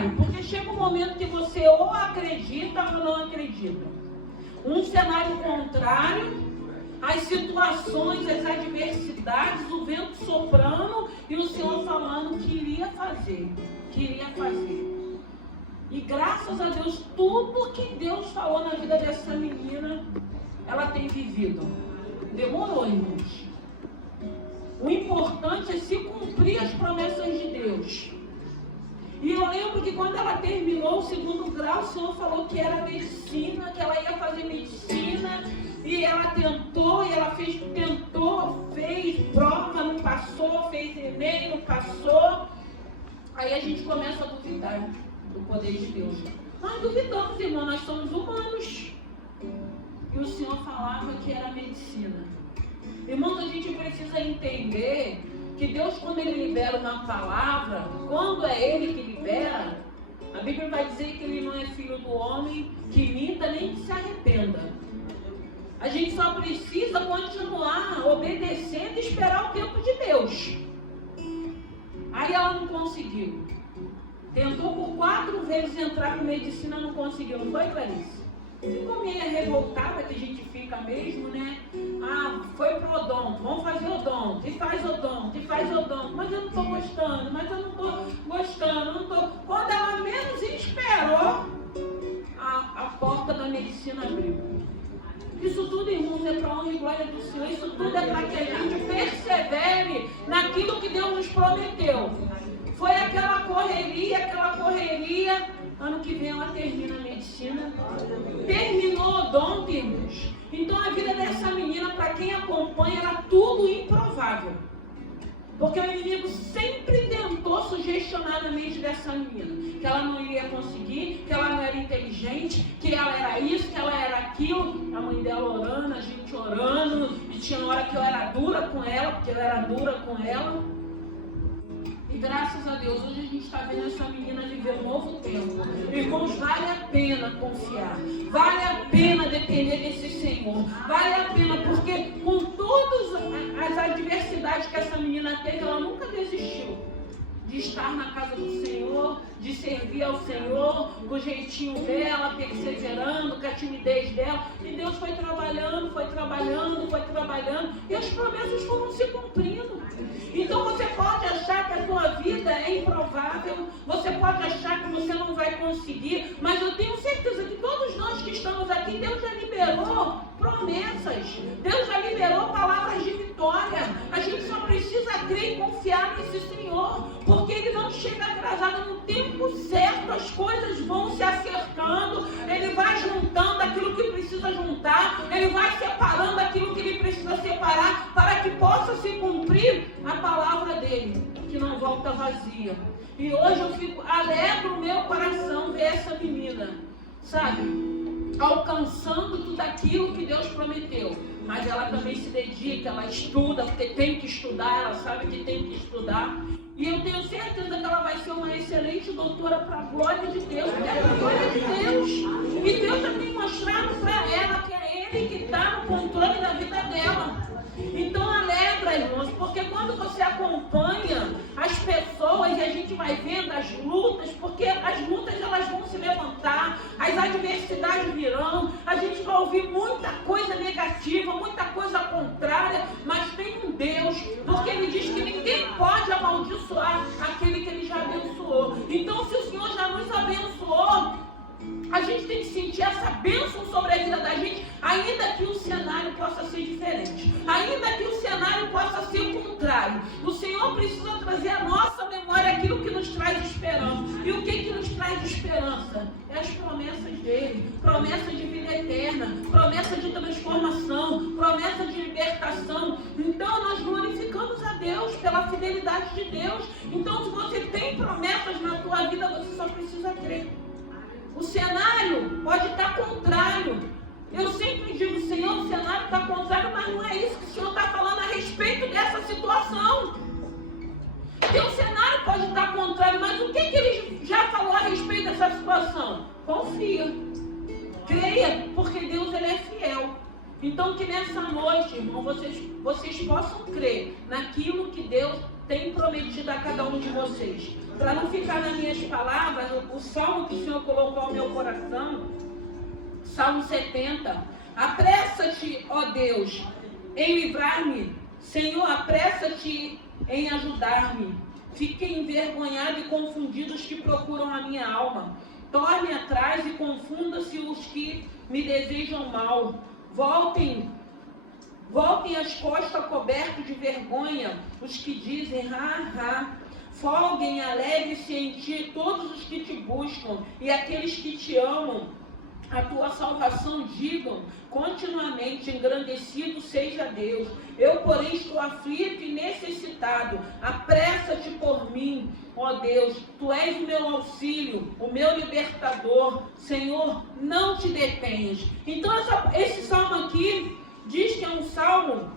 cenário, porque chega um momento que você ou acredita ou não acredita. Um cenário contrário, as situações, as adversidades, o vento soprando e o Senhor falando que iria fazer. E graças a Deus, tudo que Deus falou na vida dessa menina, ela tem vivido. Demorou, irmãos. O importante é se cumprir as promessas de Deus. E eu lembro que quando ela terminou o 2º grau, o Senhor falou que era medicina, que ela ia fazer medicina. E ela tentou, e ela fez prova, não passou, fez Enem, não passou. Aí a gente começa a duvidar do poder de Deus. Nós duvidamos, irmão, nós somos humanos. E o Senhor falava que era medicina. Irmãos, a gente precisa entender que Deus, quando Ele libera uma palavra, quando é Ele que libera, a Bíblia vai dizer que Ele não é filho do homem que minta nem que se arrependa. A gente só precisa continuar obedecendo e esperar o tempo de Deus. Aí ela não conseguiu. Tentou por 4 vezes entrar com medicina, não conseguiu. Não foi, Clarice? Ficou meio revoltada, que a gente fica mesmo, né? Ah, foi pro odonto, vamos fazer odonto, e faz odonto, mas eu não estou gostando, não tô. Quando ela menos esperou, a porta da medicina abriu. Isso tudo, irmãos, é para a honra e glória do Senhor. Isso tudo é para que a gente persevere naquilo que Deus nos prometeu. Foi aquela correria. Ano que vem ela termina a medicina. Terminou o odonto, irmãos. Então a vida dessa menina, para quem acompanha, era tudo improvável. Porque o inimigo sempre tentou sugestionar na mente dessa menina que ela não iria conseguir, que ela não era inteligente, que ela era isso, que ela era aquilo. A mãe dela orando, a gente orando, e tinha hora que eu era dura com ela, porque eu era dura com ela. E graças a Deus, hoje a gente está vendo essa menina viver um novo tempo. Irmãos, vale a pena confiar, vale a pena depender desse Senhor, vale a pena, porque com todas as adversidades que essa menina teve, ela nunca desistiu de estar na casa do Senhor, de servir ao Senhor, com o jeitinho dela, perseverando, com a timidez dela. E Deus foi trabalhando, e as promessas foram se cumprindo. Então você pode achar que a sua vida é improvável, você pode achar que você não vai conseguir, mas eu tenho certeza que todos nós que estamos aqui, Deus já liberou promessas, Deus já liberou palavras de vitória. A gente só precisa crer e confiar nesse Senhor, porque Ele não chega atrasado. No tempo certo as coisas vão se acertando, Ele vai juntando aquilo que precisa juntar, Ele vai separando aquilo que Ele precisa separar, para que possa se cumprir a palavra dEle, que não volta vazia. E hoje eu fico alegre o meu coração ver essa menina, sabe, alcançando tudo aquilo que Deus prometeu. Mas ela também se dedica, ela estuda, porque tem que estudar, ela sabe que tem que estudar. E eu tenho certeza que ela vai ser uma excelente doutora para a glória de Deus, porque é para a glória de Deus. E Deus já tem mostrado para ela que é Ele que está no controle da vida dela. Então alegra, irmãos, porque quando você acompanha as pessoas e a gente vai vendo as lutas, porque as lutas elas vão se levantar, as adversidades virão, a gente vai ouvir muita coisa negativa, muita coisa contrária, mas tem um Deus, porque Ele diz que ninguém pode amaldiçoar aquele que Ele já abençoou. Então se o Senhor já nos abençoou, a gente tem que sentir essa bênção sobre a vida da gente, ainda que o cenário possa ser diferente, ainda que o cenário possa ser o contrário. O Senhor precisa trazer à nossa memória aquilo que nos traz esperança. E o que nos traz esperança? É as promessas dEle, promessa de vida eterna, promessa de transformação, promessa de libertação. Então nós glorificamos a Deus pela fidelidade de Deus. Então se você tem promessas na tua vida, você só precisa crer. O cenário pode estar contrário. Eu sempre digo, Senhor, o cenário está contrário, mas não é isso que o Senhor está falando a respeito dessa situação. Teu cenário pode estar contrário, mas o que Ele já falou a respeito dessa situação? Confia. Creia, porque Deus Ele é fiel. Então que nessa noite, irmão, vocês possam crer naquilo que Deus tenho prometido a cada um de vocês. Para não ficar nas minhas palavras, o salmo que o Senhor colocou ao meu coração, Salmo 70. Apressa-te, ó Deus, em livrar-me. Senhor, apressa-te em ajudar-me. Fiquem envergonhados e confundidos os que procuram a minha alma. Torne atrás e confunda-se os que me desejam mal. Voltem as costas cobertos de vergonha, os que dizem, Folguem, alegre-se em ti todos os que te buscam, e aqueles que te amam. A tua salvação digam continuamente, engrandecido seja Deus. Eu, porém, estou aflito e necessitado. Apressa-te por mim, ó Deus. Tu és o meu auxílio, o meu libertador. Senhor, não te detenhas. Então, esse salmo aqui diz que é um salmo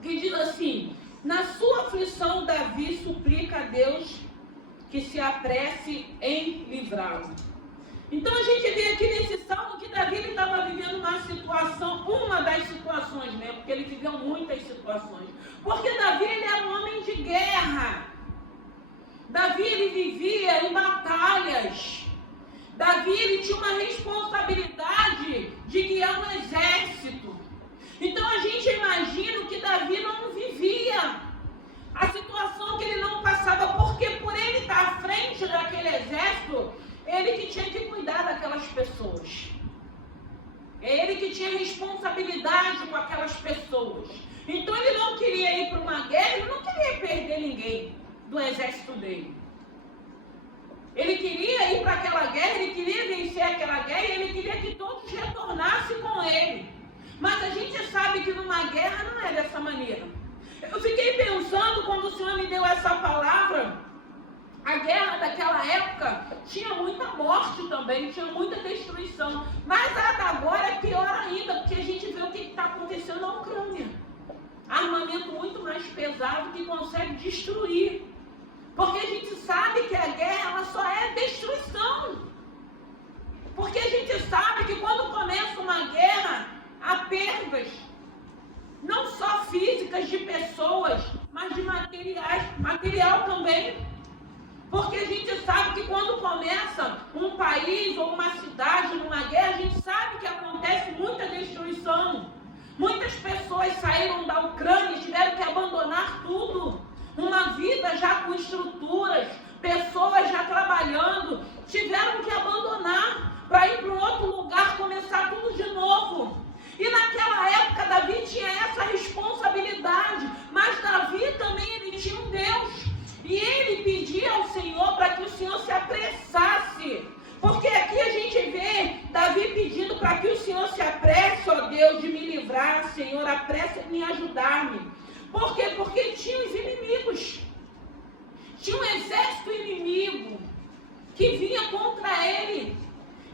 que diz assim: na sua aflição, Davi suplica a Deus que se apresse em livrá-lo. Então a gente vê aqui nesse salmo que Davi estava vivendo uma das situações, né? Porque ele viveu muitas situações. Porque Davi, ele era um homem de guerra. Davi, ele vivia em batalhas. Davi, ele tinha uma responsabilidade de guiar um exército. Então a gente imagina que Davi não vivia a situação que ele não passava, porque por ele estar à frente daquele exército, ele que tinha que cuidar daquelas pessoas. É ele que tinha responsabilidade com aquelas pessoas. Então ele não queria ir para uma guerra, ele não queria perder ninguém do exército dele. Ele queria ir para aquela guerra, ele queria vencer aquela guerra, e ele queria que todos retornassem com ele. Mas a gente sabe que numa guerra não é dessa maneira. Eu fiquei pensando, quando o Senhor me deu essa palavra, a guerra daquela época tinha muita morte também, tinha muita destruição. Mas a da agora é pior ainda, porque a gente vê o que está acontecendo na Ucrânia. Armamento muito mais pesado que consegue destruir. Porque a gente sabe que a guerra ela só é destruição. Porque a gente sabe que quando começa uma guerra, há perdas, não só físicas de pessoas, mas de material também. Porque a gente sabe que quando começa um país ou uma cidade numa guerra, a gente sabe que acontece muita destruição. Muitas pessoas saíram da Ucrânia e tiveram que abandonar tudo. Uma vida já com estruturas, pessoas já trabalhando, tiveram que abandonar para ir para um outro lugar, começar tudo de novo. E naquela época Davi tinha essa responsabilidade, mas Davi também ele tinha um Deus. E ele pedia ao Senhor para que o Senhor se apressasse. Porque aqui a gente vê Davi pedindo para que o Senhor se apresse, ó Deus, de me livrar, Senhor, apressa em me ajudar-me. Por quê? Porque tinha os inimigos. Tinha um exército inimigo que vinha contra ele.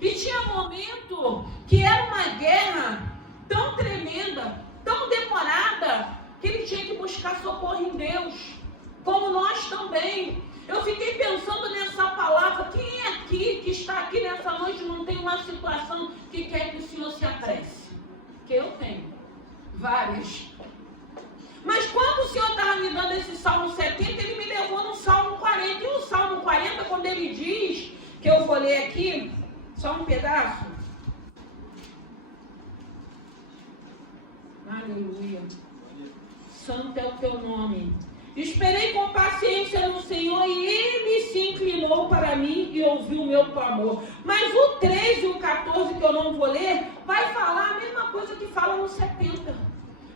E tinha um momento que era uma guerra tão tremenda, tão demorada, que ele tinha que buscar socorro em Deus. Como nós também. Eu fiquei pensando nessa palavra. Quem é aqui, que está aqui nessa noite, não tem uma situação que quer que o Senhor se apresse? Que eu tenho. Várias. Mas quando o Senhor estava me dando esse Salmo 70, ele me levou no Salmo 40. E o Salmo 40, quando ele diz, que eu vou ler aqui, só um pedaço. Aleluia. Santo é o teu nome. Esperei com paciência no Senhor e Ele se inclinou para mim e ouviu o meu clamor. Mas o 13 e o 14, que eu não vou ler, vai falar a mesma coisa que fala no 70.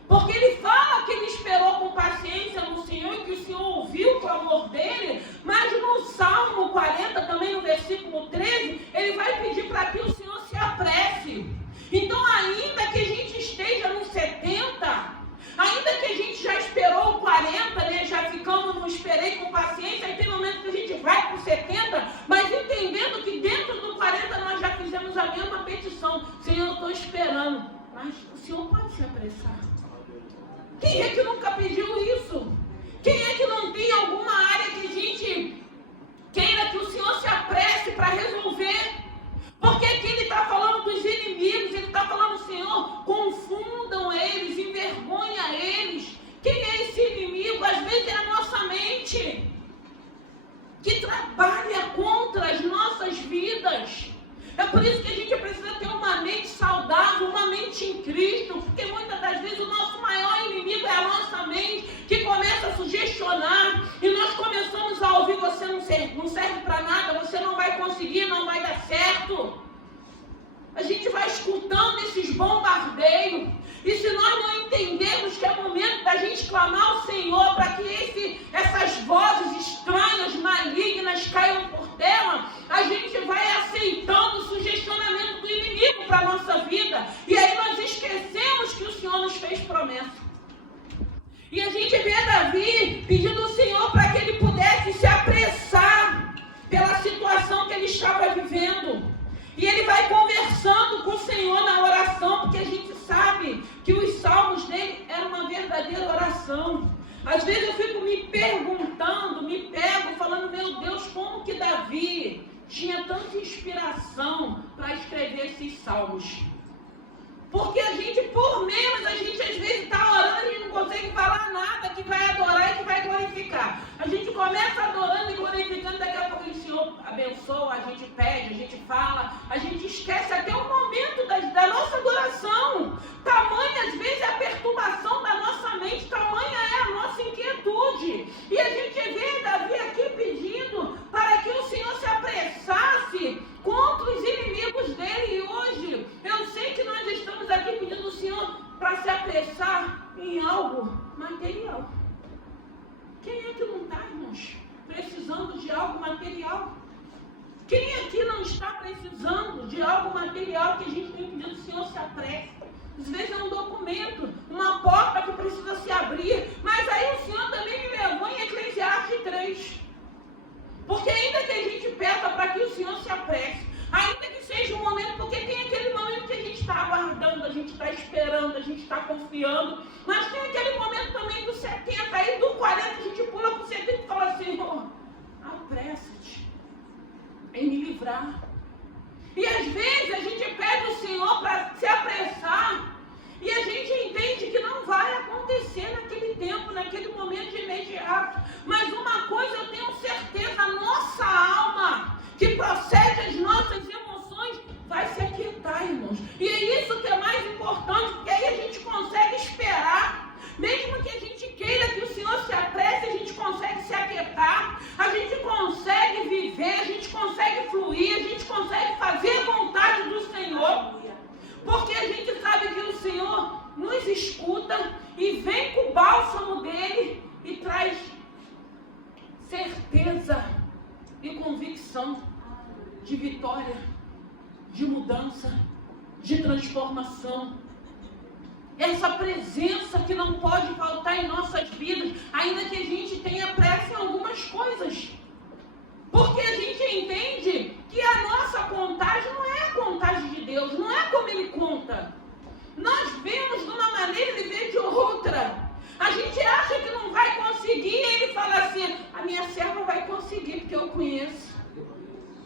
Porque ele fala que ele esperou com paciência no Senhor e que o Senhor ouviu o clamor dele. Mas no Salmo 40, também no versículo 13, ele vai pedir para que o Senhor se apresse. Então, ainda que a gente esteja no 70... Ainda que a gente já esperou o 40, né, já ficamos no esperei com paciência, aí tem momento que a gente vai para o 70, mas entendendo que dentro do 40 nós já fizemos a mesma petição. Senhor, eu estou esperando, mas o Senhor pode se apressar. Quem é que nunca pediu isso? Quem é que não tem alguma área que a gente queira que o Senhor se apresse para resolver? Porque aqui ele está falando dos inimigos, ele está falando, Senhor, confundam eles, envergonha eles. Quem é esse inimigo? Às vezes é a nossa mente. por isso que a gente precisa ter uma mente saudável, uma mente em Cristo, porque muitas das vezes o nosso maior inimigo é a nossa mente, que começa a sugestionar, e nós começamos a ouvir: você não serve para nada, você não vai conseguir, não vai dar certo. A gente vai escutando esses bombardeios, e se nós não entendermos que é momento da gente clamar ao Senhor para que essas vozes estranhas, malignas caiam por terra, a gente vai aceitando o sugestionamento do inimigo para a nossa vida, e aí nós esquecemos que o Senhor nos fez promessa. E a gente vê Davi pedindo ao Senhor para que ele pudesse se apressar pela situação que ele estava vivendo. E ele vai conversando com o Senhor na oração, porque a gente sabe que os salmos dele eram uma verdadeira oração. Às vezes eu fico me perguntando, me pego falando: meu Deus, como que Davi tinha tanta inspiração para escrever esses salmos? Porque a gente, por menos, a gente às vezes está orando e não consegue falar nada que vai adorar e que vai glorificar. A gente começa adorando e glorificando, daqui a pouco o Senhor abençoa, a gente pede, a gente fala, a gente esquece até o momento da nossa adoração. Tamanha, às vezes, é a perturbação da nossa mente, tamanha é a nossa inquietude. E a gente vê Davi aqui pedindo para que o Senhor se apressasse contra os inimigos dele. E hoje, eu sei que nós estamos aqui pedindo ao Senhor para se apressar em algo material. Quem é que não está, irmãos, precisando de algo material? Quem aqui não está precisando de algo material que a gente tem pedido ao Senhor se apresse? Às vezes é um documento, uma porta que precisa se abrir, mas aí o Senhor também me levou em Eclesiastes 3. Porque ainda que a gente peça para que o Senhor se apresse, ainda que seja um momento, porque tem aquele momento que a gente está aguardando, a gente está esperando, a gente está confiando, mas tem aquele momento também do 70, aí do 40 a gente pula para o 70 e fala assim: Senhor, apressa-te em me livrar. E às vezes a gente pede ao Senhor para se apressar, e a gente entende que não vai acontecer naquele tempo, naquele momento imediato. Mas uma coisa eu tenho certeza: a nossa alma, que procede as nossas emoções, vai se aquietar, irmãos. E é isso que é mais importante, porque aí a gente consegue esperar. Mesmo que a gente queira que o Senhor se apresse, a gente consegue se aquietar, a gente consegue viver, a gente consegue fluir, a gente consegue fazer a vontade do Senhor. Porque a gente sabe que o Senhor nos escuta e vem com o bálsamo dele e traz certeza e convicção de vitória, de mudança, de transformação. Essa presença que não pode faltar em nossas vidas, ainda que a gente tenha pressa em algumas coisas. Porque a gente entende que a nossa contagem não é a contagem de Deus, não é como Ele conta. Nós vemos de uma maneira, Ele vê de outra. A gente acha que não vai conseguir, e Ele fala assim: a minha serva vai conseguir, porque eu conheço.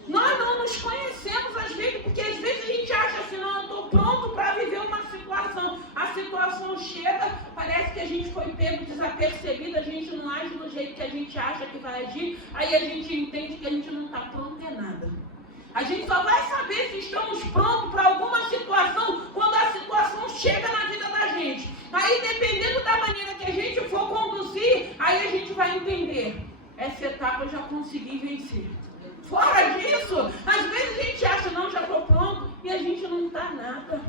Nós não nos conhecemos às vezes, porque às vezes a gente acha assim: não, eu estou pronto para viver uma situação. A situação chega, parece que a gente foi pego desapercebido, a gente não age do jeito que a gente acha que vai agir, aí a gente entende que a gente não está pronto é nada. A gente só vai saber se estamos prontos para alguma situação quando a situação chega na vida da gente. Aí, dependendo da maneira que a gente for conduzir, aí a gente vai entender: essa etapa eu já consegui vencer. Fora disso, às vezes a gente acha: não, já estou pronto, e a gente não está nada.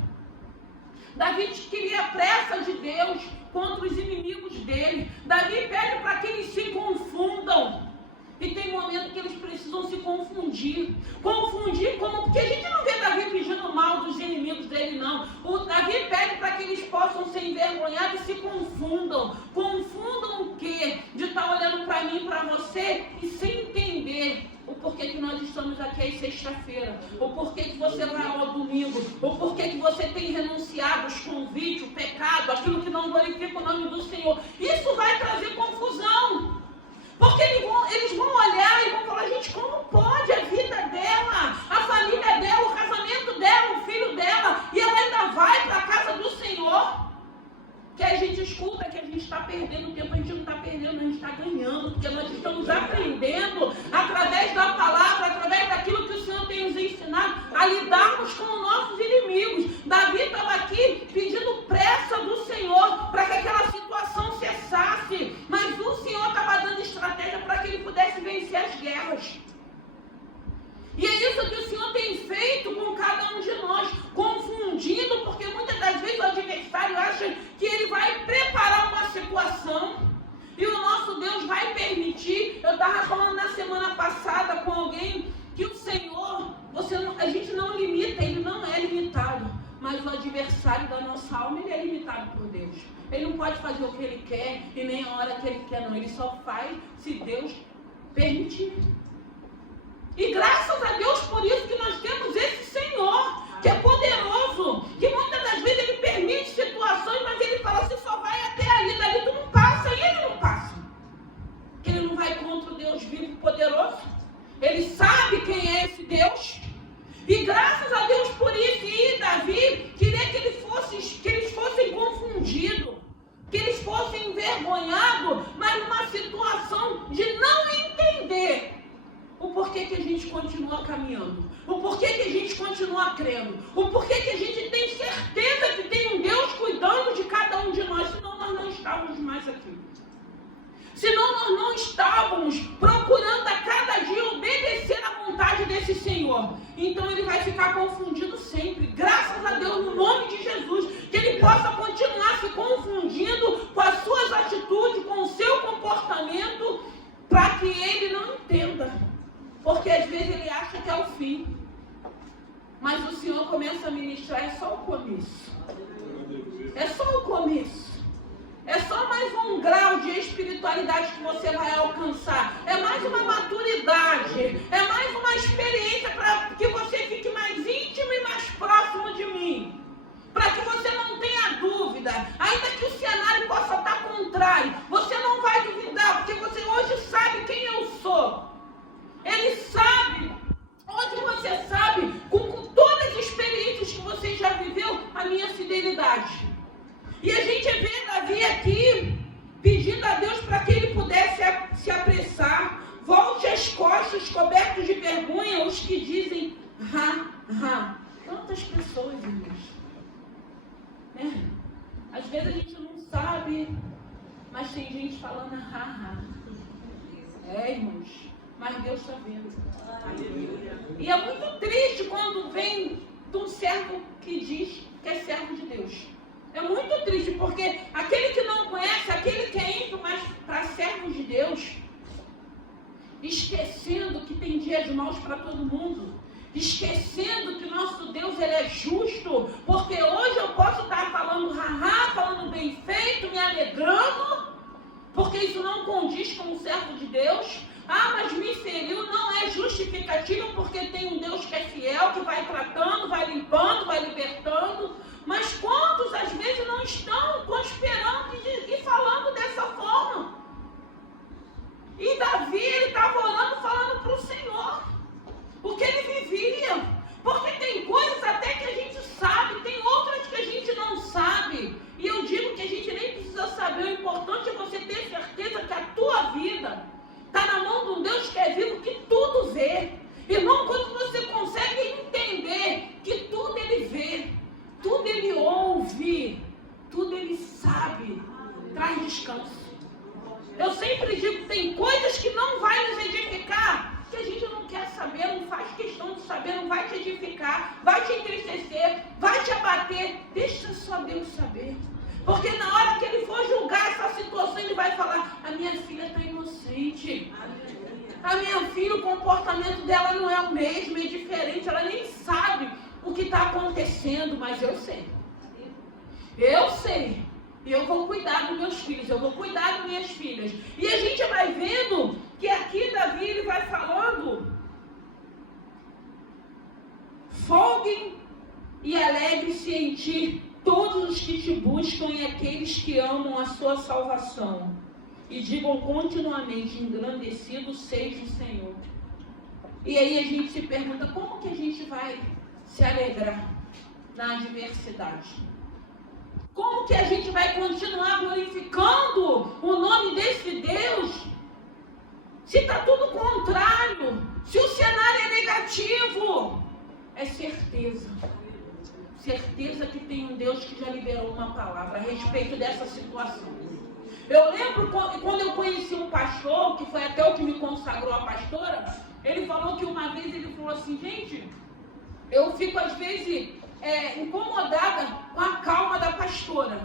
Davi queria a pressa de Deus contra os inimigos dele. Davi pede para que eles se confundam. E tem momento que eles precisam se confundir. Confundir como? Porque a gente não vê Davi pedindo mal dos inimigos dele, não. O Davi pede para que eles possam ser envergonhados e se confundam. Confundam o quê? De estar olhando para mim e para você e sem entender o porquê que nós estamos aqui às sexta-feira, o porquê que você vai ao domingo, o porquê que você tem renunciado os convites, o pecado, aquilo que não glorifica o nome do Senhor. Isso vai trazer confusão. Porque eles vão olhar e vão falar: gente, como pode a vida dela, a família dela, o casamento dela, o filho dela, e ela ainda vai para a casa do Senhor? Que a gente escuta que a gente está perdendo tempo. A gente não está perdendo, a gente está ganhando, porque nós estamos aprendendo através da palavra, através daquilo que o Senhor tem nos ensinado, a lidar adversário acha que ele vai preparar uma situação e o nosso Deus vai permitir. Eu estava falando na semana passada com alguém que o Senhor, a gente não limita, ele não é limitado, mas o adversário da nossa alma, ele é limitado por Deus. Ele não pode fazer o que ele quer e nem a hora que ele quer, não. Ele só faz se Deus permitir. E graças a Deus por isso que nós temos esse Senhor, que é poderoso, que muitas das vezes ele permite situações, mas ele fala, você só vai até ali, dali tu não passa, e ele não passa. Que ele não vai contra o Deus vivo e poderoso. Ele sabe quem é esse Deus. E graças a Deus por isso. E Davi queria que eles fossem confundidos, que eles fossem envergonhados, mas numa situação de não entender o porquê que a gente continua caminhando, o porquê que a gente continua crendo, o porquê que a gente tem certeza que tem um Deus cuidando de cada um de nós, senão nós não estávamos mais aqui. Senão nós não estávamos procurando a cada dia obedecer à vontade desse Senhor. Então ele vai ficar confundido sempre. Graças a Deus, no nome de Jesus, que ele possa continuar se confundindo com as suas atitudes, com o seu comportamento, para que ele não entenda. Porque às vezes ele acha que é o fim. Mas o Senhor começa a ministrar, é só o começo. É só o começo. É só mais um grau de espiritualidade que você vai alcançar. É mais uma maturidade. É mais uma experiência para que você fique mais íntimo e mais próximo de mim. Para que você não tenha dúvida. Ainda que o cenário possa estar contrário, você não vai duvidar, porque você hoje sabe quem eu sou. Ele sabe. Hoje você sabe, com todas as experiências que você já viveu, a minha fidelidade. E a gente vê Davi aqui pedindo a Deus para que ele pudesse se apressar. Volte as costas, cobertos de vergonha, os que dizem Quantas pessoas, irmãos? Né? Às vezes a gente não sabe, mas tem gente falando irmãos, mas Deus está vendo. E é muito triste quando vem de um servo que diz que é servo de Deus. É muito triste, porque aquele que não conhece, aquele que é ímpio, mas para servos de Deus, esquecendo que tem dias maus para todo mundo, esquecendo que nosso Deus ele é justo, porque hoje eu posso estar falando falando bem feito, me alegrando, porque isso não condiz com o servo de Deus. Mas me feriu, não é justificativo, porque tem um Deus que é fiel, que vai tratando, vai limpando, vai libertando. Mas quantos às vezes não estão prosperando e falando dessa forma? E Davi, ele estava orando, falando para o Senhor o que ele vivia. Porque tem coisas até que a gente sabe, tem outras que a gente não sabe. E eu digo que a gente nem precisa saber. O importante é você ter certeza que a tua vida está na mão de um Deus que é vivo, que tudo vê. Irmão, quando você consegue entender que tudo ele vê, tudo ele ouve, tudo ele sabe, traz descanso. Eu sempre digo que tem coisas que não vai nos edificar, que a gente não quer saber, não faz questão de saber, não vai te edificar, vai te entristecer, vai te abater. Deixa só Deus saber. Porque na hora que ele for julgar essa situação, ele vai falar, a minha filha está inocente. A minha filha, o comportamento dela não é o mesmo, é diferente, ela nem sabe o que está acontecendo, mas eu sei. Eu sei. E eu vou cuidar dos meus filhos, eu vou cuidar das minhas filhas. E a gente vai vendo que aqui Davi, ele vai falando, folguem e alegre-se em ti todos os que te buscam e aqueles que amam a sua salvação. E digam continuamente, engrandecido seja o Senhor. E aí a gente se pergunta, como que a gente vai se alegrar na adversidade? Como que a gente vai continuar glorificando o nome desse Deus? Se está tudo contrário, se o cenário é negativo, é certeza. Certeza que tem um Deus que já liberou uma palavra a respeito dessa situação. Eu lembro quando eu conheci um pastor, que foi até o que me consagrou a pastora, ele falou que uma vez ele falou assim, gente, eu fico às vezes incomodada com a calma da pastora.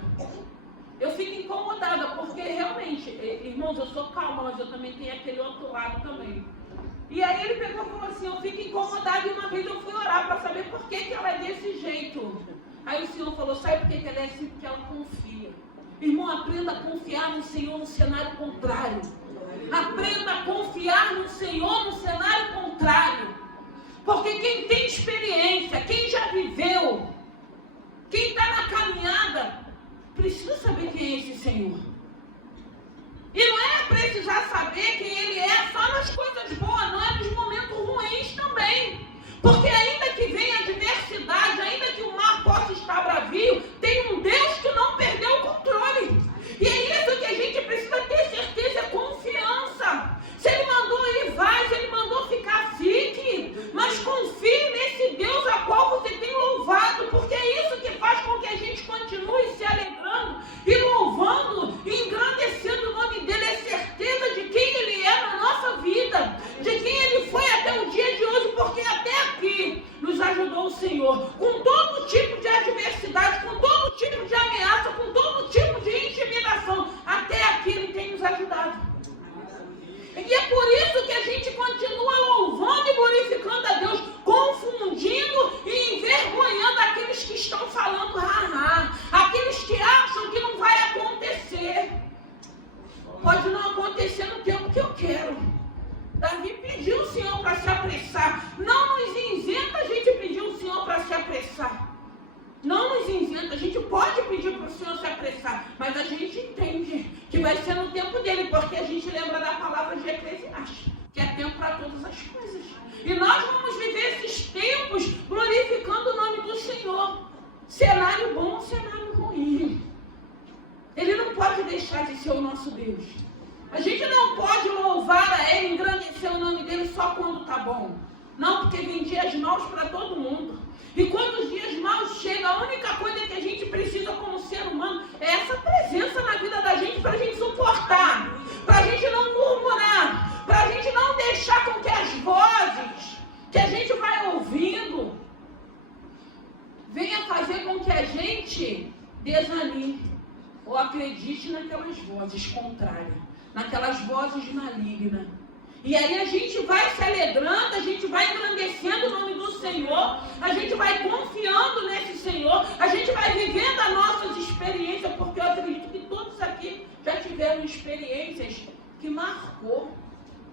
Eu fico incomodada, porque realmente, irmãos, eu sou calma, mas eu também tenho aquele outro lado também. E aí ele pegou e falou assim, eu fico incomodada, e uma vez eu fui orar para saber por que ela é desse jeito. Aí o Senhor falou, sabe por que ela é assim? Porque ela confia. Irmão, aprenda a confiar no Senhor no cenário contrário. Aprenda a confiar no Senhor no cenário contrário. Porque quem tem experiência, quem já viveu, quem está na caminhada, precisa saber quem é esse Senhor. E não é precisar saber quem Ele é só nas coisas boas, não é nos momentos ruins também. Porque ainda que venha adversidade, ainda que o mar possa estar bravio, tem um Deus que não perdeu o controle. E é isso que a gente precisa ter certeza, confiança. Se Ele mandou ir, vai. Se Ele mandou ficar, fique. Mas confie nesse Deus a qual você tem louvado, porque é isso que faz com que a gente continue se alegrando e louvando e engrandecendo o nome dEle. É certeza de quem Ele é na nossa vida, de quem Ele foi até o dia de hoje, porque até aqui nos ajudou o Senhor, com todo tipo de adversidade, com todo tipo de ameaça, com todo tipo de intimidação. Até aqui Ele tem nos ajudado. E é por isso que a gente continua louvando e glorificando a Deus, confundindo e envergonhando aqueles que estão falando aqueles que acham que não vai acontecer. Pode não acontecer no tempo que eu quero. Davi pediu o Senhor para se apressar. Não nos isenta a gente pedir o Senhor para se apressar. Não nos isenta, a gente pode pedir para o Senhor se apressar, mas a gente entende que vai ser no tempo dele, porque a gente lembra da palavra de Eclesiastes, que é tempo para todas as coisas. E nós vamos viver esses tempos glorificando o nome do Senhor. Cenário bom, cenário ruim. Ele não pode deixar de ser o nosso Deus. A gente não pode louvar a Ele, engrandecer o nome dele só quando está bom. Não, porque vem dias maus para todo mundo. E quando os dias maus chegam, a única coisa que a gente precisa como ser humano é essa presença na vida da gente para a gente suportar, para a gente não murmurar, para a gente não deixar com que as vozes que a gente vai ouvindo venha fazer com que a gente desanime ou acredite naquelas vozes contrárias, naquelas vozes malignas. E aí a gente vai se alegrando, a gente vai engrandecendo o nome do Senhor, a gente vai confiando nesse Senhor, a gente vai vivendo as nossas experiências, porque eu acredito que todos aqui já tiveram experiências que marcou,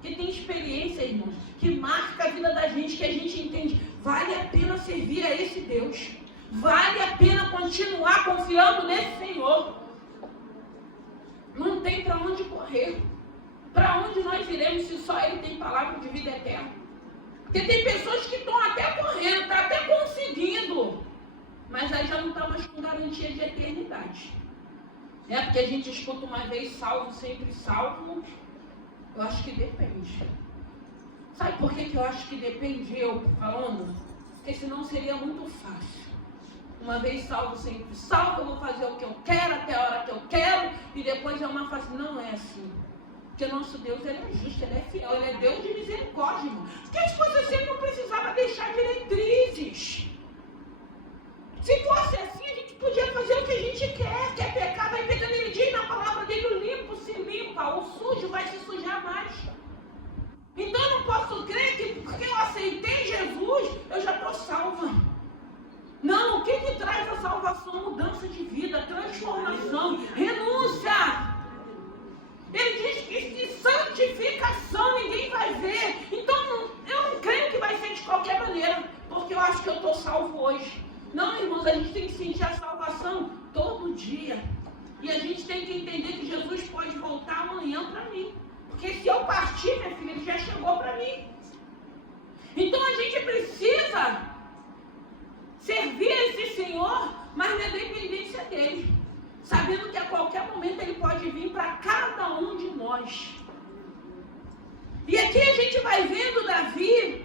que tem experiência, irmãos, que marca a vida da gente, que a gente entende, vale a pena servir a esse Deus, vale a pena continuar confiando nesse Senhor. Não tem para onde correr. Para onde nós iremos se só Ele tem palavra de vida eterna? Porque tem pessoas que estão até correndo, estão até conseguindo, mas aí já não está mais com garantia de eternidade. Porque a gente escuta uma vez salvo, sempre salvo. Eu acho que depende. Sabe por que eu acho que depende, eu falando? Porque senão seria muito fácil. Uma vez salvo, sempre salvo, eu vou fazer o que eu quero, até a hora que eu quero, e depois é uma fase. Não é assim. Porque o nosso Deus, Ele é justo, Ele é fiel, Ele é Deus de misericórdia, irmão. Porque se fosse assim, Ele não precisava deixar diretrizes. Se fosse assim, a gente podia fazer o que a gente quer. Quer pecar, vai pecando. Ele diz na palavra dele, o limpo se limpa, o sujo vai se sujar mais. Então eu não posso crer que porque eu aceitei Jesus, eu já estou salva. Não, o que traz a salvação? Mudança de vida, transformação, renúncia. Ele diz que se santificação ninguém vai ver. Então eu não creio que vai ser de qualquer maneira, porque eu acho que eu estou salvo hoje. Não, irmãos, a gente tem que sentir a salvação todo dia. E a gente tem que entender que Jesus pode voltar amanhã para mim. Porque se eu partir, minha filha, Ele já chegou para mim. Então a gente precisa servir a esse Senhor, mas na dependência dEle. Sabendo que a qualquer momento Ele pode vir para cada um de nós. E aqui a gente vai vendo Davi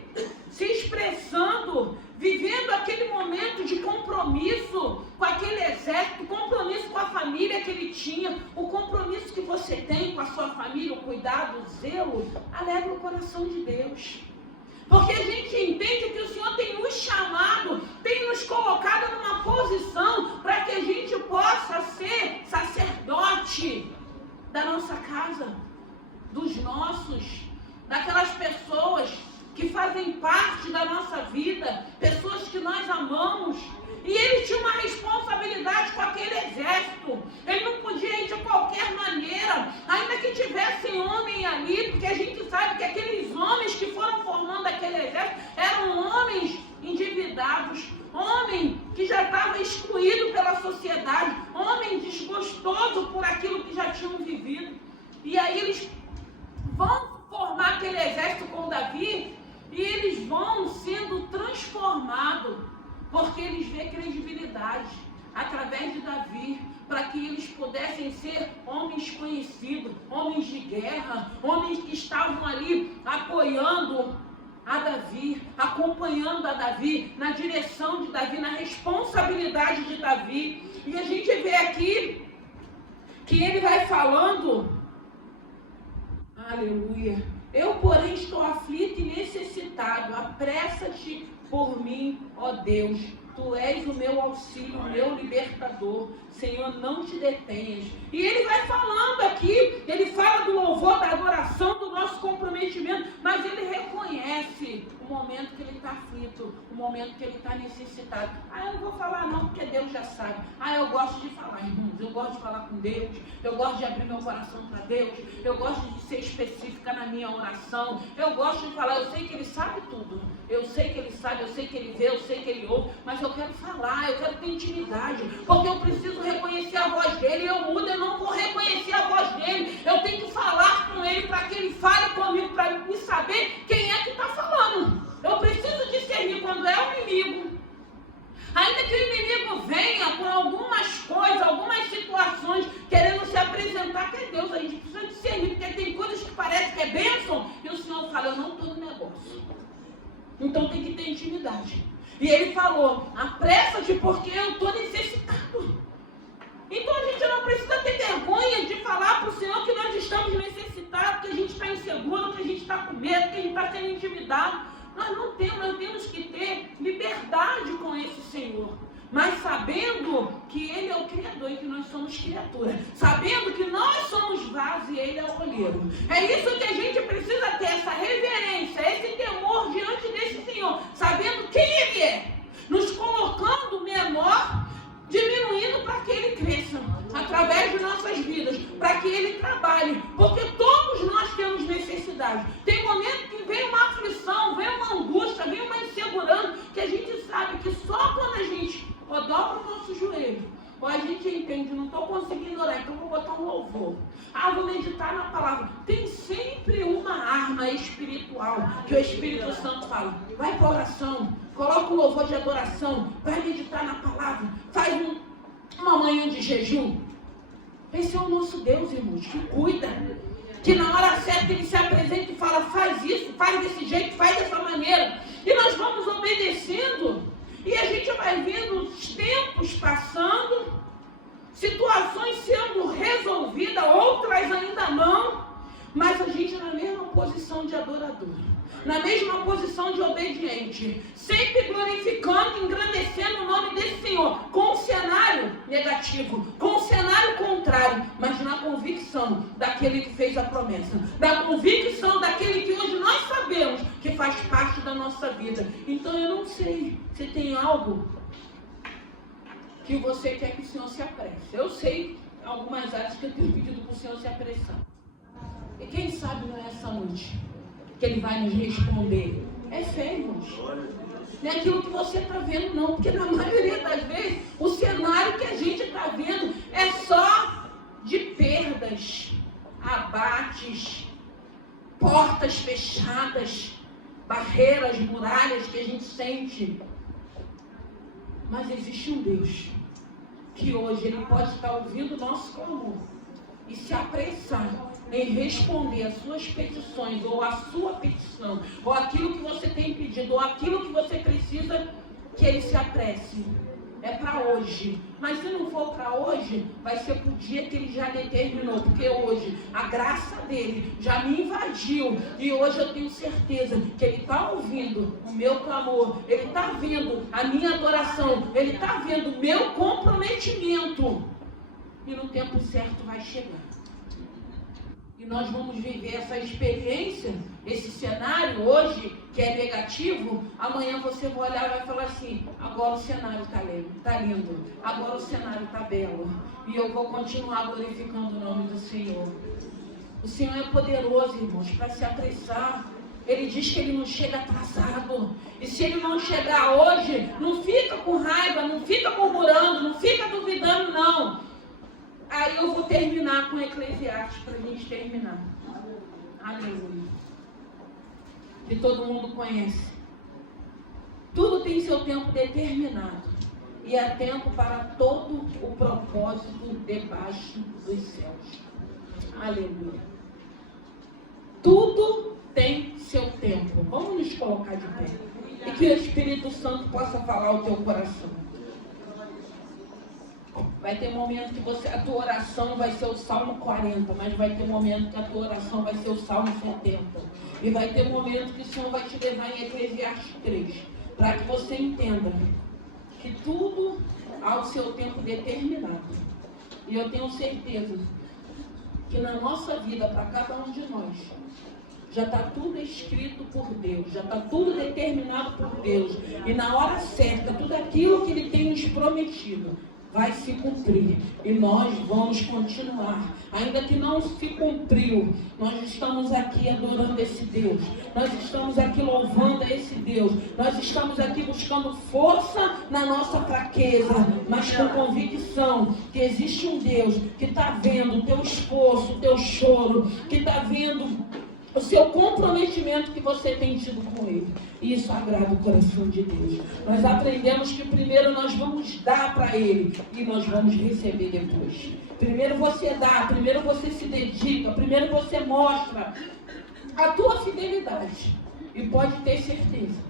se expressando, vivendo aquele momento de compromisso com aquele exército, compromisso com a família que ele tinha, o compromisso que você tem com a sua família, o cuidado, o zelo, alegra o coração de Deus. Porque a gente entende que o Senhor tem nos chamado, tem nos colocado da nossa casa, dos nossos, daquelas pessoas que fazem parte da nossa vida, pessoas que nós amamos. E ele tinha uma responsabilidade com aquele exército. Ele não podia ir de qualquer maneira, ainda que tivessem homem ali, porque a gente sabe que aqueles homens que foram formando aquele exército eram homens endividados, homem que já estava excluído pela sociedade, homem desgostoso por aquilo que já tinham vivido. E aí eles vão formar aquele exército com Davi e eles vão sendo transformados, porque eles vêem credibilidade através de Davi, para que eles pudessem ser homens conhecidos, homens de guerra, homens que estavam ali apoiando a Davi, acompanhando a Davi, na direção de Davi, na responsabilidade de Davi. E a gente vê aqui que ele vai falando, aleluia, eu porém estou aflito e necessitado, apressa-te por mim, ó Deus, tu és o meu auxílio, o meu libertador, Senhor, não te detenhas. E ele vai falando aqui, ele fala do louvor, da adoração, do nosso comprometimento, mas ele reconhece o momento que ele está aflito, o momento que ele está necessitado. Eu não vou falar não, porque Deus já sabe. Eu gosto de falar, irmãos, eu gosto de falar com Deus, eu gosto de abrir meu coração para Deus, eu gosto de ser específica na minha oração, eu gosto de falar, eu sei que ele sabe tudo, eu sei que ele sabe, eu sei que ele vê, eu sei que ele ouve, mas eu quero falar, eu quero ter intimidade, porque eu preciso reconhecer a voz dele. Eu mudo, eu não vou reconhecer a voz dele, eu tenho que falar com ele para que ele fale comigo, para me saber quem é que está falando. Eu preciso discernir quando é o inimigo, ainda que o inimigo venha com algumas coisas, algumas situações, querendo se apresentar que é Deus. A gente precisa discernir, porque tem coisas que parecem que é bênção, e o Senhor fala, eu não estou no negócio. Então tem que ter intimidade. E ele falou, apressa-te porque eu estou necessitado. Então a gente não precisa ter vergonha de falar para o Senhor que nós estamos necessitados, que a gente está inseguro, que a gente está com medo, que a gente está sendo intimidado. Nós temos que ter liberdade com esse Senhor. Mas sabendo que Ele é o Criador e que nós somos criaturas. Sabendo que nós somos vasos e Ele é o olheiro. É isso que a gente precisa ter, essa reverência, esse temor diante desse Senhor. Sabendo quem Ele é. Nos colocando menor, diminuindo para que Ele cresça. Através de nossas vidas. Para que Ele trabalhe. Porque todos nós temos necessidade. Tem momentos que vem uma aflição, vem uma angústia, vem uma insegurança. Que a gente sabe que só quando a gente dobra o nosso joelho, ou a gente entende, não estou conseguindo orar, então vou botar um louvor. Vou meditar na palavra. Tem sempre uma arma espiritual que o Espírito Santo fala. Vai para a oração, coloca um louvor de adoração, vai meditar na palavra, faz uma manhã de jejum. Esse é o nosso Deus, irmãos, que cuida. Que na hora certa Ele se apresenta e fala, faz isso, faz desse jeito, faz dessa maneira. E nós vamos obedecendo. E a gente vai vendo os tempos passando, situações sendo resolvidas, outras ainda não, mas a gente na mesma posição de adorador, na mesma posição de obediente, sempre glorificando, engrandecendo o nome desse Senhor, com um cenário negativo, com um cenário contrário, mas na convicção daquele que fez a promessa, da convicção daquele que hoje nós sabemos que faz parte da nossa vida. Então eu não sei se tem algo que você quer que o Senhor se apresse. Eu sei algumas áreas que eu tenho pedido para o Senhor se apressar. E quem sabe não é essa noite que Ele vai nos responder. É fé, irmãos. Não é aquilo que você está vendo, não. Porque na maioria das vezes, o cenário que a gente está vendo é só de perdas, abates, portas fechadas, barreiras, muralhas que a gente sente. Mas existe um Deus que hoje Ele pode estar ouvindo o nosso clamor e se apressar em responder às suas petições, ou a sua petição, ou aquilo que você tem pedido, ou aquilo que você precisa, que Ele se apresse. É para hoje. Mas se não for para hoje, vai ser para o dia que Ele já determinou. Porque hoje a graça dEle já me invadiu. E hoje eu tenho certeza que Ele está ouvindo o meu clamor. Ele está vendo a minha adoração. Ele está vendo o meu comprometimento. E no tempo certo vai chegar. nós vamos viver essa experiência, esse cenário hoje, que é negativo, amanhã você vai olhar e vai falar assim, agora o cenário está lindo, agora o cenário está belo, e eu vou continuar glorificando o nome do Senhor. O Senhor é poderoso, irmãos, para se apressar. Ele diz que ele não chega atrasado. E se ele não chegar hoje, não fica com raiva, não fica murmurando, não fica duvidando, não. Aí eu vou terminar com Eclesiastes para a gente terminar. Aleluia. Que todo mundo conhece. Tudo tem seu tempo determinado. E há tempo para todo o propósito debaixo dos céus. Aleluia. Tudo tem seu tempo. Vamos nos colocar de pé. E que o Espírito Santo possa falar ao teu coração. Vai ter momento que a tua oração vai ser o Salmo 40, mas vai ter momento que a tua oração vai ser o Salmo 70. E vai ter momento que o Senhor vai te levar em Eclesiastes 3, para que você entenda que tudo há o seu tempo determinado. E eu tenho certeza que na nossa vida, para cada um de nós, já está tudo escrito por Deus, já está tudo determinado por Deus. E na hora certa, tudo aquilo que Ele tem nos prometido vai se cumprir. E nós vamos continuar. Ainda que não se cumpriu, nós estamos aqui adorando esse Deus. Nós estamos aqui louvando a esse Deus. Nós estamos aqui buscando força na nossa fraqueza, mas com convicção que existe um Deus que está vendo o teu esforço, o teu choro, que está vendo o seu comprometimento que você tem tido com Ele. E isso agrada o coração de Deus. Nós aprendemos que primeiro nós vamos dar para Ele e nós vamos receber depois. Primeiro você dá, primeiro você se dedica, primeiro você mostra a tua fidelidade. E pode ter certeza,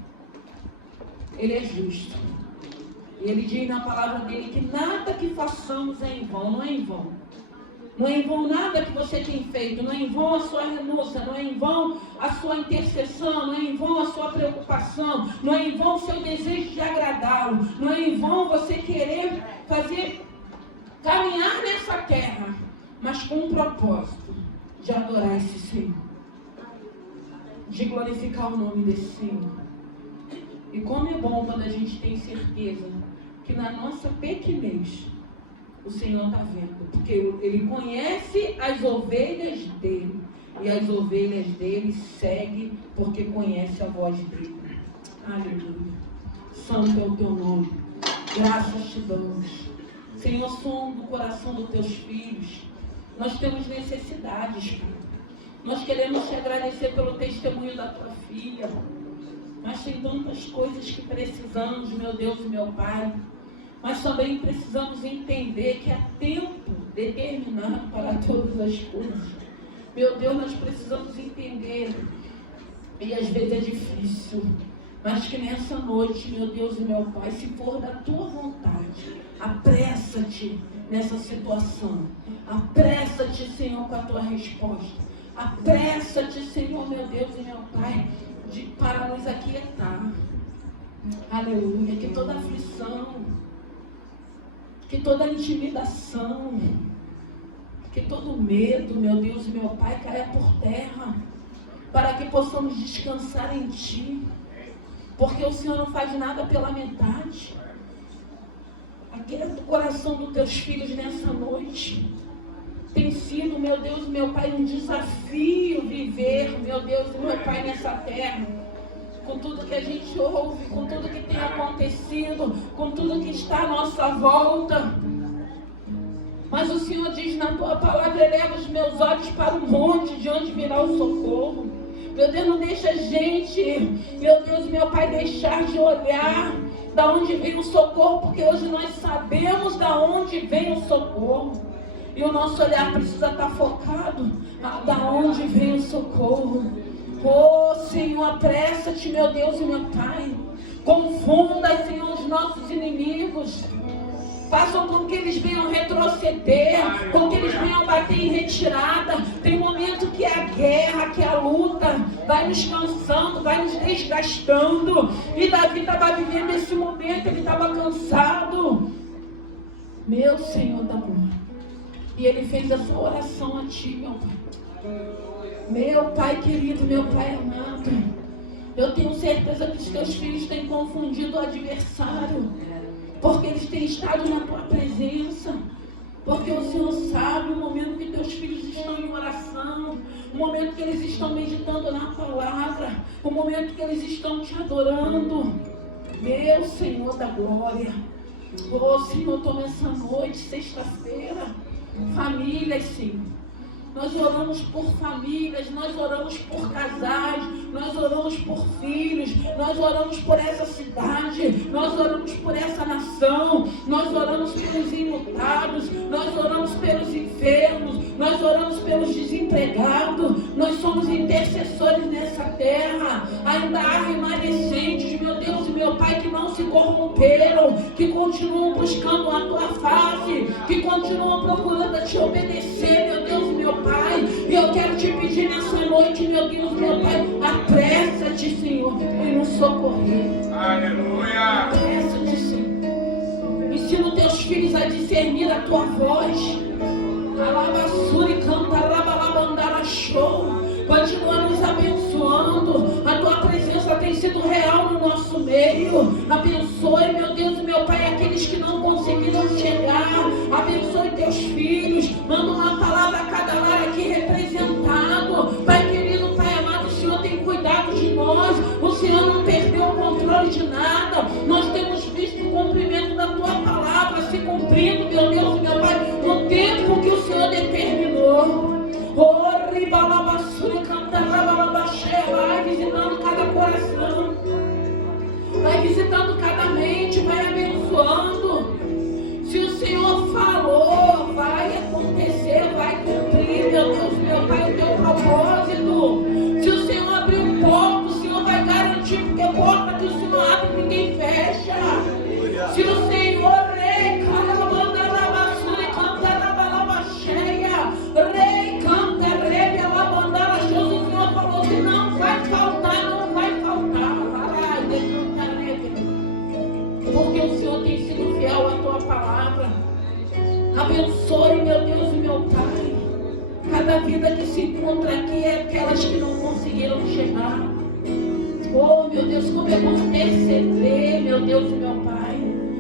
Ele é justo. E Ele diz na palavra dele que nada que façamos é em vão, não é em vão. Não é em vão nada que você tem feito, não é em vão a sua renúncia, não é em vão a sua intercessão, não é em vão a sua preocupação, não é em vão o seu desejo de agradá-lo, não é em vão você querer caminhar nessa terra, mas com um propósito de adorar esse Senhor, de glorificar o nome desse Senhor. E como é bom quando a gente tem certeza que na nossa pequenez o Senhor está vendo, porque Ele conhece as ovelhas dele, e as ovelhas dele seguem porque conhece a voz dele. Aleluia. Santo é o teu nome. Graças te damos. Senhor, som do coração dos teus filhos. Nós temos necessidades, Pai. Nós queremos te agradecer pelo testemunho da tua filha, mas tem tantas coisas que precisamos, meu Deus e meu Pai. Mas também precisamos entender que há tempo determinado para todas as coisas. Meu Deus, nós precisamos entender, e às vezes é difícil, mas que nessa noite, meu Deus e meu Pai, se for da tua vontade, apressa-te nessa situação. Apressa-te, Senhor, com a tua resposta. Apressa-te, Senhor, meu Deus e meu Pai, para nos aquietar. Aleluia. Que toda aflição, que toda intimidação, que todo medo, meu Deus e meu Pai, caia por terra, para que possamos descansar em Ti, porque o Senhor não faz nada pela metade. Aquieta o coração dos teus filhos nessa noite. Tem sido, meu Deus e meu Pai, um desafio viver, meu Deus e meu Pai, nessa terra. Com tudo que a gente ouve, com tudo que tem acontecido, com tudo que está à nossa volta. Mas o Senhor diz na tua palavra: eleva os meus olhos para o monte, de onde virá o socorro. Meu Deus, não deixa a gente, meu Deus e meu Pai, deixar de olhar da onde vem o socorro, porque hoje nós sabemos da onde vem o socorro. E o nosso olhar precisa estar focado da onde vem o socorro. Oh, Senhor, apressa-te, meu Deus e meu Pai. Confunda, Senhor, os nossos inimigos. Façam com que eles venham retroceder, com que eles venham bater em retirada. Tem momento que é a guerra, que é a luta, vai nos cansando, vai nos desgastando. E Davi estava vivendo esse momento, ele estava cansado. Meu Senhor da glória. E ele fez essa oração a Ti, meu Pai. Meu Pai querido, meu Pai amado, eu tenho certeza que os teus filhos têm confundido o adversário, porque eles têm estado na tua presença. Porque o Senhor sabe o momento que teus filhos estão em oração, o momento que eles estão meditando na palavra, o momento que eles estão te adorando. Meu Senhor da glória, oh Senhor, toma essa noite, sexta-feira, famílias, Senhor. Nós oramos por famílias, nós oramos por casais, nós oramos por filhos, nós oramos por essa cidade, nós oramos por essa nação, nós oramos pelos enlutados, nós oramos pelos enfermos, nós oramos pelos desempregados, nós somos intercessores nessa terra. Ainda há remanescentes, meu Deus e meu Pai, que não se corromperam, que continuam buscando a tua face, que continuam procurando te obedecer, meu Deus e meu Pai. E eu quero te pedir nessa noite, meu Deus, meu Pai, apressa-te, Senhor, em nos socorrer. Aleluia! Apressa-te, Senhor. Ensina os teus filhos a discernir a tua voz. Alabassuri canta, rabalabandara show. Continua nos abençoando. A tua presença tem sido real no nosso meio. Abençoe, meu Deus e meu Pai, aqueles que não conseguiram chegar. Abençoe teus filhos. Manda uma palavra a cada lar aqui representado. Pai querido, Pai amado, o Senhor tem cuidado de nós. O Senhor não perdeu o controle de nada. Nós temos visto o cumprimento da tua palavra se cumprindo, meu Deus e meu Pai, no tempo que o Senhor determinou. Vai visitando cada coração, vai visitando cada mente, vai abençoando. Se o Senhor falou, vai acontecer, vai cumprir, meu Deus, meu Pai, o teu propósito. Se o Senhor abrir porta, o Senhor vai garantir, porque porta que o Senhor abre, ninguém fecha. Se o Senhor rei, rei, canta, rei, alabandara, Jesus, o Senhor falou que não vai faltar, não vai faltar. Porque o Senhor tem sido fiel à tua palavra. Abençoe, meu Deus e meu Pai, cada vida que se encontra aqui é aquelas que não conseguiram chegar. Oh, meu Deus, como é bom interceder, meu Deus e meu Pai.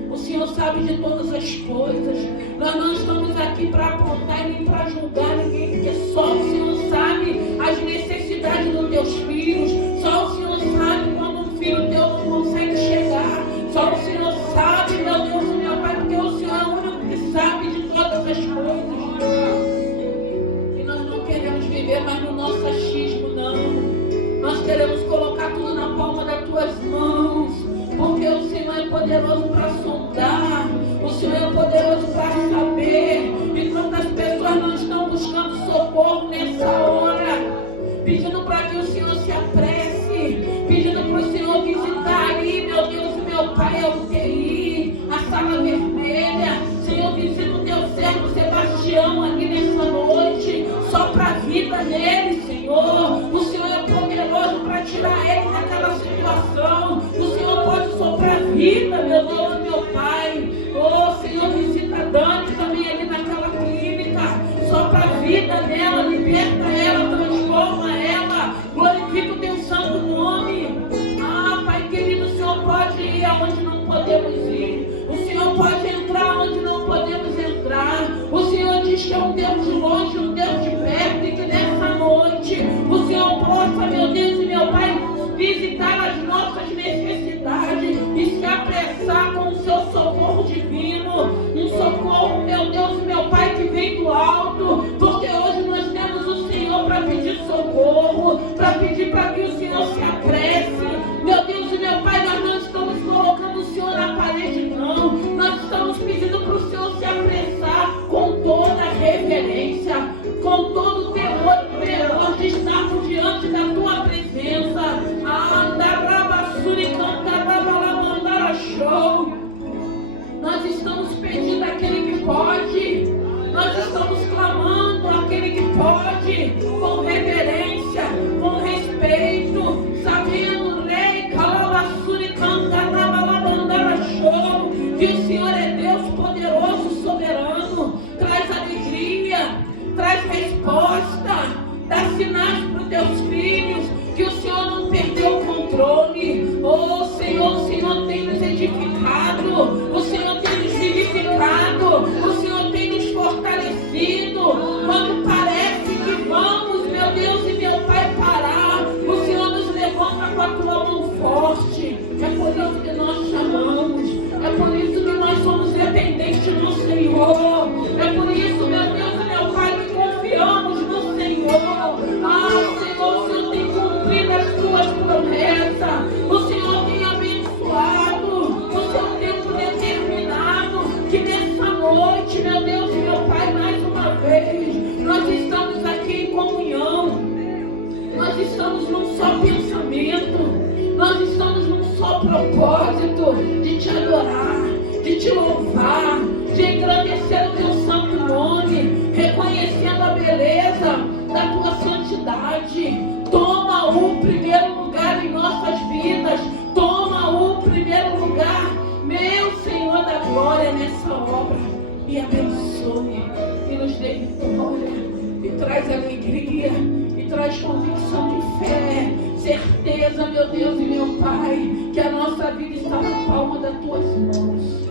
O Senhor sabe de todas as coisas. Nós não estamos aqui para apontar e nem para julgar ninguém, porque só o Senhor sabe as necessidades dos teus filhos. Só o Senhor sabe quando um filho teu não consegue chegar. Só o Senhor sabe, meu Deus e meu Pai, porque o Senhor é o único que sabe de todas as coisas. E nós não queremos viver mais no nosso achismo, não. Nós queremos colocar tudo na palma das tuas mãos, porque o Senhor é poderoso para sondar, o Senhor é poderoso para saber. E quantas pessoas não estão buscando socorro nessa hora, pedindo para que o Senhor se apresse, pedindo para o Senhor visitar ali, meu Deus e meu Pai, a UTI, a sala vermelha. Senhor, visita o teu servo Sebastião aqui nessa noite, sopra a vida nele, Senhor. O Senhor é poderoso para tirar ele daquela situação. O Senhor pode soprar a vida, meu Deus e meu Pai. Oh, Senhor, visita a Dani também ali naquela clínica, sopra a vida nela, liberta ela, transforma ela, glorifica o teu santo nome. Ah, Pai querido, o Senhor pode ir aonde não podemos ir. O Senhor pode entrar onde não podemos entrar. O Senhor diz que é um Deus de longe, um Deus de perto, e que nessa noite o Senhor possa, meu Deus e meu Pai, visitar as nossas necessidades e se apressar com o seu socorro divino. Um socorro, meu Deus e meu Pai, que vem do alto, porque hoje nós temos o Senhor para pedir socorro, para pedir para que o Senhor se apresse. Meu Deus e meu Pai, nós não estamos colocando o Senhor na parede, não. Nós estamos pedindo para o Senhor se apressar com toda a reverência, com todo o temor e tremor de estarmos diante da tua presença. Nós estamos pedindo aquele que pode, nós estamos clamando aquele que pode, com reverência, com respeito, sabendo, Rei, Calabassuri, Cantarabalabandará, show, que o Senhor é Deus poderoso, soberano, traz alegria, traz resposta, dá louvar, de engrandecer o teu santo nome, reconhecendo a beleza da tua santidade. Toma o primeiro lugar em nossas vidas. Toma o primeiro lugar, meu Senhor da glória, nessa obra. E abençoe, e nos dê vitória, e traz alegria, e traz convicção de fé, certeza, meu Deus e meu Pai, que a nossa vida está na palma das tuas mãos.